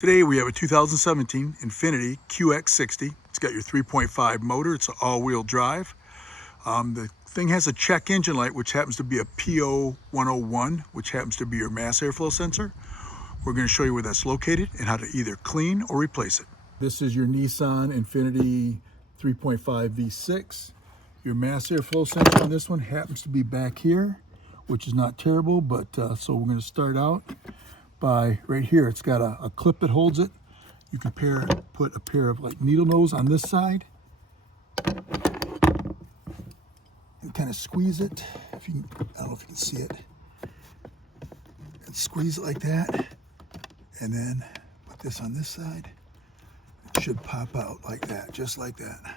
Today we have a 2017 Infiniti QX60. It's got your 3.5 motor. It's an all-wheel drive. The thing has a check engine light, which happens to be a PO101, which happens to be your mass airflow sensor. We're going to show you where that's located and how to either clean or replace it. This is your Nissan Infiniti 3.5 V6. Your mass airflow sensor on this one happens to be back here, which is not terrible, but so we're going to start out by right here. It's got a clip that holds it. You can put a pair of like needle nose on this side and kind of squeeze it. If you can, I don't know if you can see it. And squeeze it like that, and then put this on this side. It should pop out like that, just like that.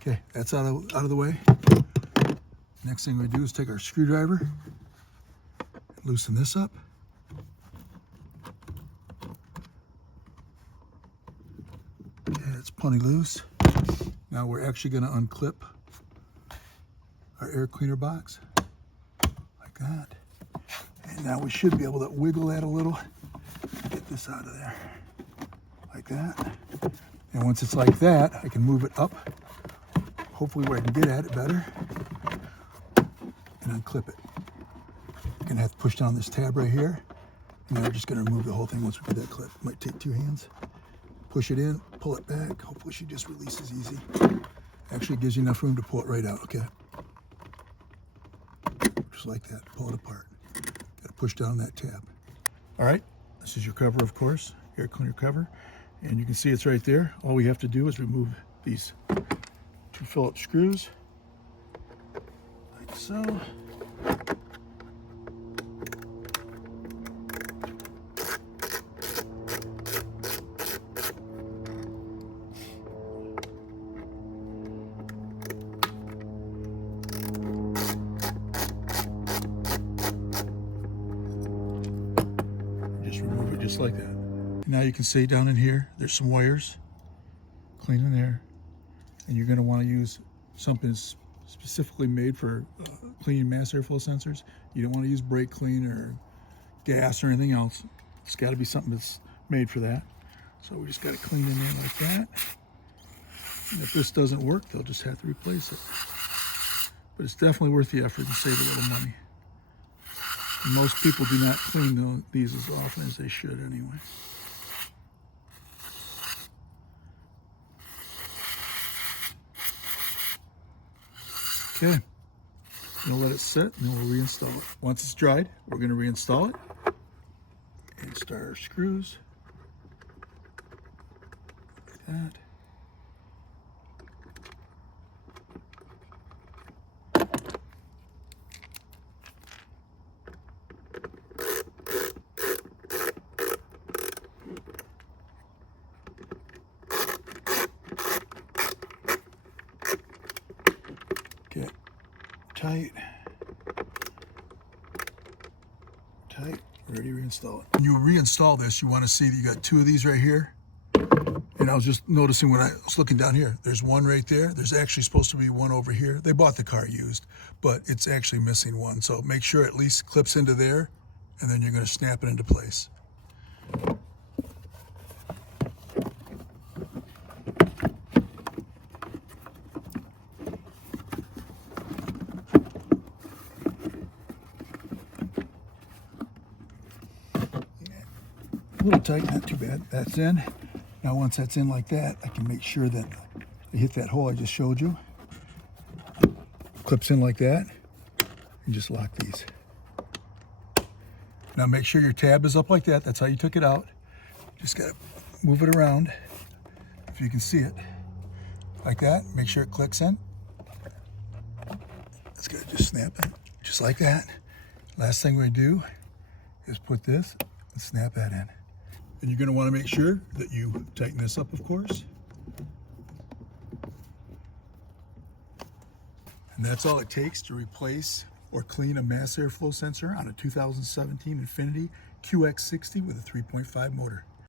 Okay, that's out of the way. Next thing we do is take our screwdriver, loosen this up. Yeah, it's plenty loose. Now we're actually going to unclip our air cleaner box like that. And now we should be able to wiggle that a little, get this out of there like that. And once it's like that, I can move it up, hopefully where I can get at it better, and unclip it. You're going to have to push down this tab right here. And then we're just going to remove the whole thing once we get that clip. Might take two hands. Push it in, pull it back. Hopefully she just releases easy. Actually, it gives you enough room to pull it right out, okay? Just like that, pull it apart. Gotta push down that tab. All right, this is your cover, of course, air cleaner cover. And you can see it's right there. All we have to do is remove these two Phillips screws, like so. Just remove it just like that. Now you can see down in here, there's some wires, clean in there. And you're gonna wanna use something specifically made for cleaning mass airflow sensors. You don't wanna use brake clean or gas or anything else. It's gotta be something that's made for that. So we just gotta clean in there like that. And if this doesn't work, they'll just have to replace it. But it's definitely worth the effort and save a little money. Most people do not clean these as often as they should anyway. Okay, I'm gonna let it sit and then we'll reinstall it. Once it's dried, we're gonna reinstall it and start our screws like that. Get tight, ready to reinstall it. When you reinstall this, you want to see that you got two of these right here. And I was just noticing when I was looking down here, there's one right there. There's actually supposed to be one over here. They bought the car used, but it's actually missing one. So make sure it at least clips into there, and then you're going to snap it into place. A little tight, not too bad. That's in. Now once that's in like that, I can make sure that I hit that hole I just showed you. Clips in like that, and just lock these. Now make sure your tab is up like that. That's how you took it out. Just gotta move it around, if you can see it. Like that, make sure it clicks in. It's gonna just snap in, just like that. Last thing we do is put this and snap that in. And you're going to want to make sure that you tighten this up, of course. And that's all it takes to replace or clean a mass airflow sensor on a 2017 Infiniti QX60 with a 3.5 motor.